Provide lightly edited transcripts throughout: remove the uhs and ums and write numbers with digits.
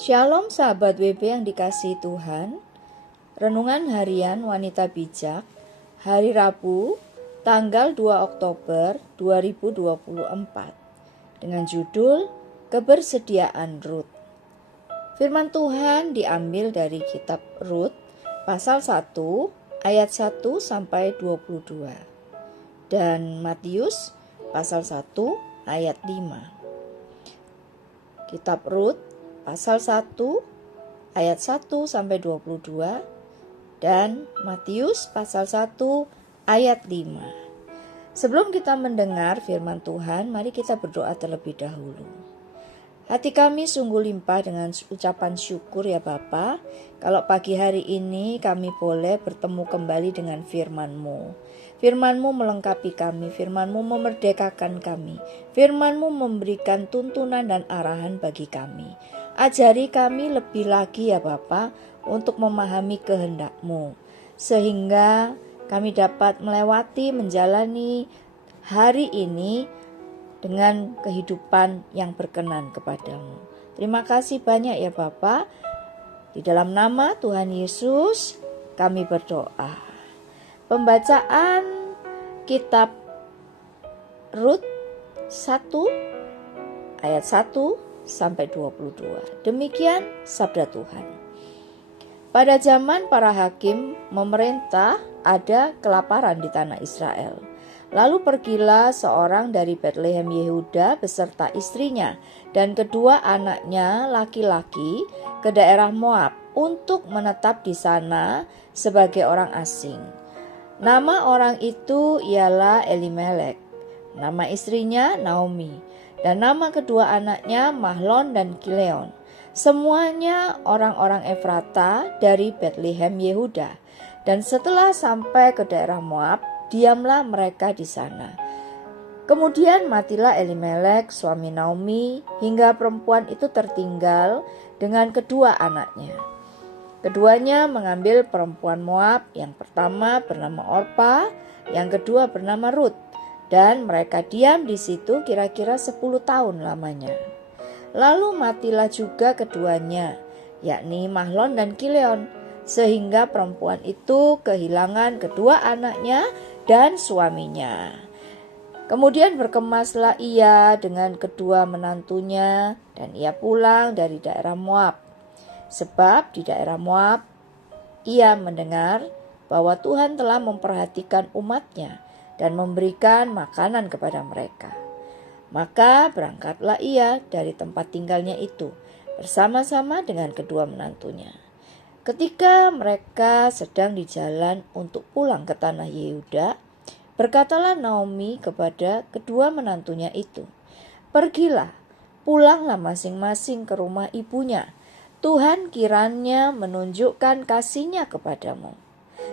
Shalom sahabat WB yang dikasihi Tuhan. Renungan harian Wanita Bijak, hari Rabu, tanggal 2 Oktober 2024, dengan judul Kebersediaan Rut. Firman Tuhan diambil dari kitab Rut, pasal 1, ayat 1 sampai 22, dan Matius, pasal 1, ayat 5. Kitab Rut, pasal 1 ayat 1 sampai 22 dan Matius pasal 1 ayat 5. Sebelum kita mendengar firman Tuhan, mari kita berdoa terlebih dahulu. Hati kami sungguh limpah dengan ucapan syukur ya Bapa, kalau pagi hari ini kami boleh bertemu kembali dengan firman-Mu. Firman-Mu melengkapi kami, firman-Mu memerdekakan kami, firman-Mu memberikan tuntunan dan arahan bagi kami. Ajari kami lebih lagi ya Bapa untuk memahami kehendak-Mu, sehingga kami dapat melewati, menjalani hari ini dengan kehidupan yang berkenan kepadamu. Terima kasih banyak ya Bapa. Di dalam nama Tuhan Yesus kami berdoa. Pembacaan kitab Rut 1 ayat 1 sampai 22. Demikian sabda Tuhan. Pada zaman para hakim memerintah, ada kelaparan di tanah Israel. Lalu pergilah seorang dari Betlehem Yehuda beserta istrinya dan kedua anaknya laki-laki ke daerah Moab untuk menetap di sana sebagai orang asing. Nama orang itu ialah Elimelek, nama istrinya Naomi, dan nama kedua anaknya Mahlon dan Kileon. Semuanya orang-orang Efrata dari Betlehem Yehuda. Dan setelah sampai ke daerah Moab, diamlah mereka di sana. Kemudian matilah Elimelek, suami Naomi, hingga perempuan itu tertinggal dengan kedua anaknya. Keduanya mengambil perempuan Moab, yang pertama bernama Orpa, yang kedua bernama Rut, dan mereka diam di situ kira-kira 10 tahun lamanya. Lalu matilah juga keduanya, yakni Mahlon dan Kileon, sehingga perempuan itu kehilangan kedua anaknya dan suaminya. Kemudian berkemaslah ia dengan kedua menantunya, dan ia pulang dari daerah Moab. Sebab di daerah Moab ia mendengar bahwa Tuhan telah memperhatikan umatnya dan memberikan makanan kepada mereka. Maka berangkatlah ia dari tempat tinggalnya itu bersama-sama dengan kedua menantunya. Ketika mereka sedang di jalan untuk pulang ke tanah Yehuda, berkatalah Naomi kepada kedua menantunya itu, "Pergilah, pulanglah masing-masing ke rumah ibunya. Tuhan kiranya menunjukkan kasih-Nya kepadamu,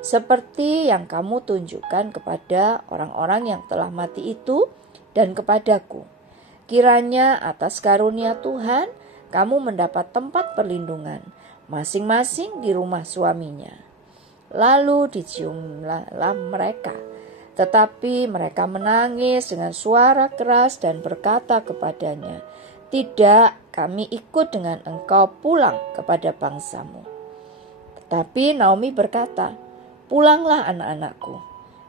seperti yang kamu tunjukkan kepada orang-orang yang telah mati itu dan kepadaku. Kiranya atas karunia Tuhan kamu mendapat tempat perlindungan, masing-masing di rumah suaminya." Lalu diciumlah mereka, tetapi mereka menangis dengan suara keras dan berkata kepadanya, "Tidak, kami ikut dengan engkau pulang kepada bangsamu." Tetapi Naomi berkata, "Pulanglah anak-anakku.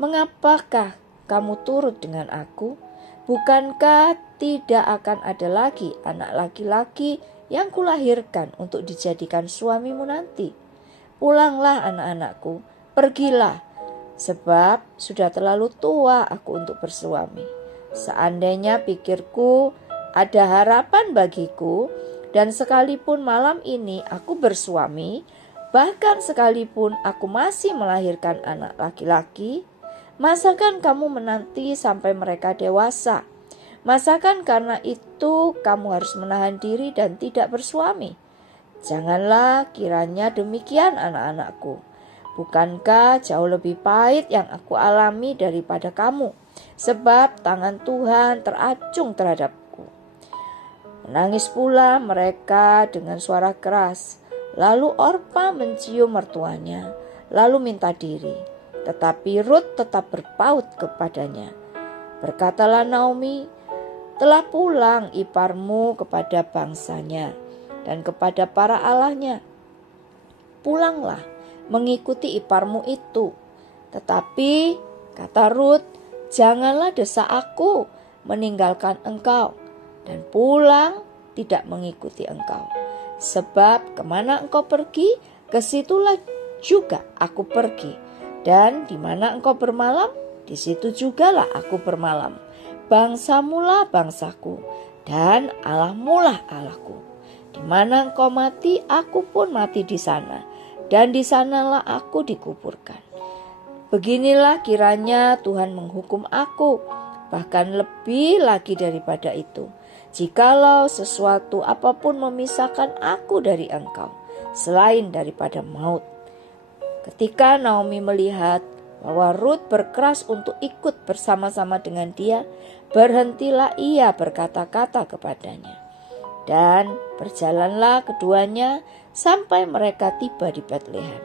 Mengapakah kamu turut dengan aku? Bukankah tidak akan ada lagi anak laki-laki yang kulahirkan untuk dijadikan suamimu nanti? Pulanglah anak-anakku, pergilah, sebab sudah terlalu tua aku untuk bersuami. Seandainya pikirku ada harapan bagiku, dan sekalipun malam ini aku bersuami, bahkan sekalipun aku masih melahirkan anak laki-laki, masakan kamu menanti sampai mereka dewasa? Masakan karena itu kamu harus menahan diri dan tidak bersuami? Janganlah kiranya demikian anak-anakku. Bukankah jauh lebih pahit yang aku alami daripada kamu? Sebab tangan Tuhan teracung terhadapku." Menangis pula mereka dengan suara keras. Lalu Orpa mencium mertuanya, lalu minta diri. Tetapi Rut tetap berpaut kepadanya. Berkatalah Naomi, "Telah pulang iparmu kepada bangsanya. dan kepada para allahnya. Pulanglah mengikuti iparmu itu. Tetapi, kata Rut, janganlah desak aku meninggalkan engkau dan pulang tidak mengikuti engkau. Sebab kemana engkau pergi, ke situlah juga aku pergi. Dan di mana engkau bermalam, di situ jugalah aku bermalam. Bangsamulah bangsaku, dan Allahmulah Allahku. Di mana engkau mati, aku pun mati di sana, dan di sanalah aku dikuburkan. Beginilah kiranya Tuhan menghukum aku, bahkan lebih lagi daripada itu, jikalau sesuatu apapun memisahkan aku dari engkau, selain daripada maut. Ketika Naomi melihat bahwa Rut berkeras untuk ikut bersama-sama dengan dia, berhentilah ia berkata-kata kepadanya. Dan berjalanlah keduanya sampai mereka tiba di Betlehem.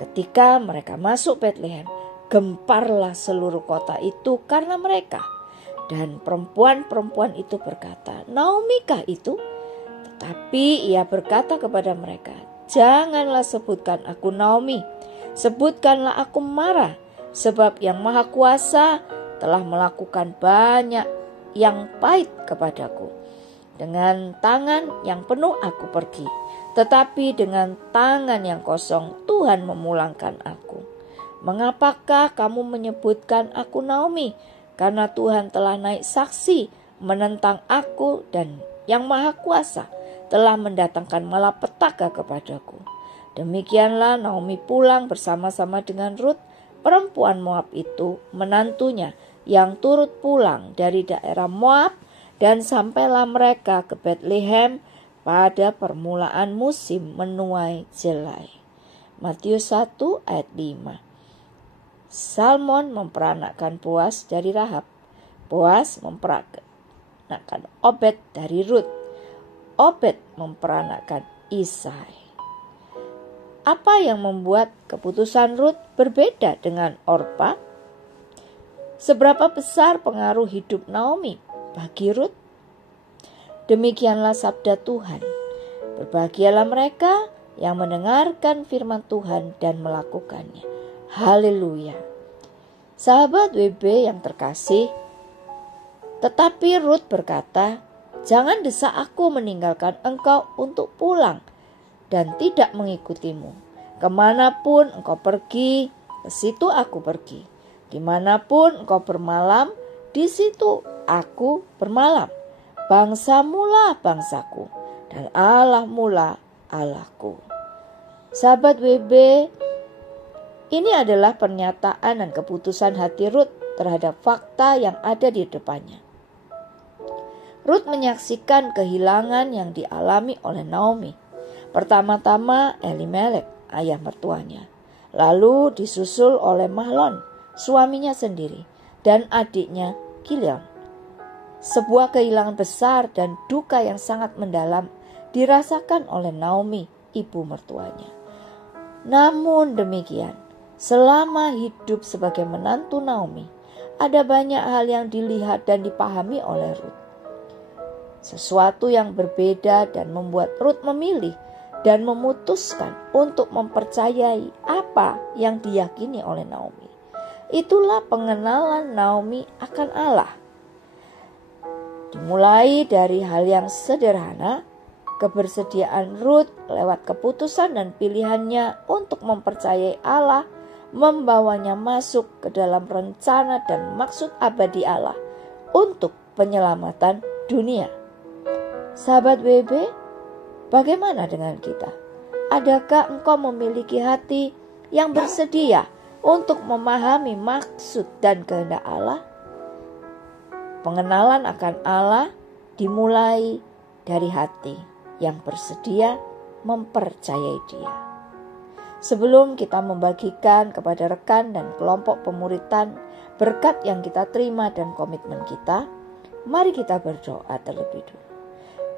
Ketika mereka masuk Betlehem, gemparlah seluruh kota itu karena mereka. Dan perempuan-perempuan itu berkata, Naomi-kah itu? Tetapi ia berkata kepada mereka, janganlah sebutkan aku Naomi, sebutkanlah aku Mara, sebab Yang Maha Kuasa telah melakukan banyak yang pahit kepadaku. Dengan tangan yang penuh aku pergi, tetapi dengan tangan yang kosong Tuhan memulangkan aku. Mengapakah kamu menyebutkan aku Naomi? Karena Tuhan telah naik saksi menentang aku dan Yang Maha Kuasa telah mendatangkan malapetaka kepadaku. Demikianlah Naomi pulang bersama-sama dengan Rut, perempuan Moab itu, menantunya yang turut pulang dari daerah Moab, dan sampailah mereka ke Betlehem pada permulaan musim menuai jelai. Matius 1 ayat 5. Salmon memperanakkan Boas dari Rahab. Boas memperanakkan Obed dari Rut. Obed memperanakkan Isai. Apa yang membuat keputusan Rut berbeda dengan Orpa? Seberapa besar pengaruh hidup Naomi bagi Rut? Demikianlah sabda Tuhan. Berbahagialah mereka yang mendengarkan firman Tuhan dan melakukannya. Haleluya. Sahabat WB yang terkasih, tetapi Rut berkata, jangan desak aku meninggalkan engkau untuk pulang dan tidak mengikutimu. Kemanapun engkau pergi, ke situ aku pergi. Dimanapun engkau bermalam, di situ aku bermalam. Bangsamulah bangsaku, dan Allahmulah Allahku. Sahabat WB, ini adalah pernyataan dan keputusan hati Rut terhadap fakta yang ada di depannya. Rut menyaksikan kehilangan yang dialami oleh Naomi. Pertama-tama Elimelek, ayah mertuanya. Lalu disusul oleh Mahlon, suaminya sendiri, dan adiknya Kilion. Sebuah kehilangan besar dan duka yang sangat mendalam dirasakan oleh Naomi, ibu mertuanya. Namun demikian, selama hidup sebagai menantu Naomi, ada banyak hal yang dilihat dan dipahami oleh Rut. Sesuatu yang berbeda dan membuat Rut memilih dan memutuskan untuk mempercayai apa yang diyakini oleh Naomi. Itulah pengenalan Naomi akan Allah. Dimulai dari hal yang sederhana, kebersediaan Rut lewat keputusan dan pilihannya untuk mempercayai Allah membawanya masuk ke dalam rencana dan maksud abadi Allah untuk penyelamatan dunia. Sahabat WB, bagaimana dengan kita? Adakah engkau memiliki hati yang bersedia untuk memahami maksud dan kehendak Allah? Pengenalan akan Allah dimulai dari hati yang bersedia mempercayai Dia. Sebelum kita membagikan kepada rekan dan kelompok pemuritan berkat yang kita terima dan komitmen kita, mari kita berdoa terlebih dulu.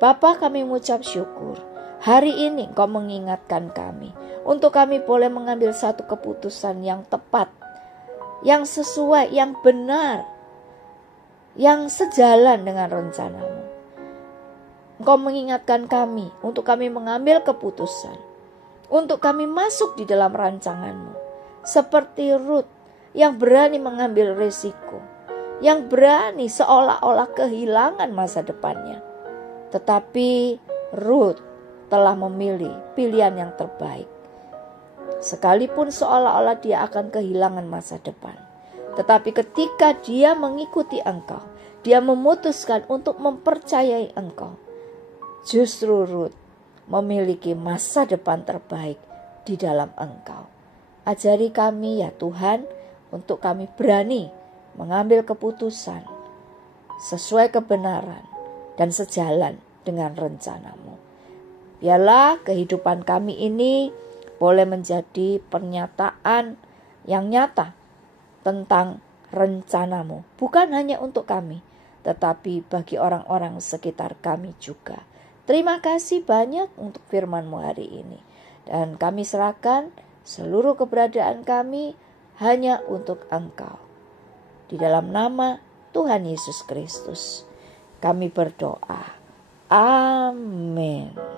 Bapa, kami mengucap syukur. Hari ini Engkau mengingatkan kami untuk kami boleh mengambil satu keputusan yang tepat, yang sesuai, yang benar, yang sejalan dengan rencana-Mu. Engkau mengingatkan kami untuk kami mengambil keputusan, untuk kami masuk di dalam rancangan-Mu. Seperti Rut yang berani mengambil resiko, yang berani seolah-olah kehilangan masa depannya. Tetapi Rut telah memilih pilihan yang terbaik. Sekalipun seolah-olah dia akan kehilangan masa depan. Tetapi ketika dia mengikuti Engkau, dia memutuskan untuk mempercayai Engkau. Justru Rut memiliki masa depan terbaik di dalam Engkau. Ajari kami ya Tuhan, untuk kami berani mengambil keputusan sesuai kebenaran dan sejalan dengan rencana-Mu. Biarlah kehidupan kami ini boleh menjadi pernyataan yang nyata tentang rencana-Mu. Bukan hanya untuk kami, tetapi bagi orang-orang sekitar kami juga. Terima kasih banyak untuk firman-Mu hari ini. Dan kami serahkan seluruh keberadaan kami hanya untuk Engkau. Di dalam nama Tuhan Yesus Kristus kami berdoa. Amin.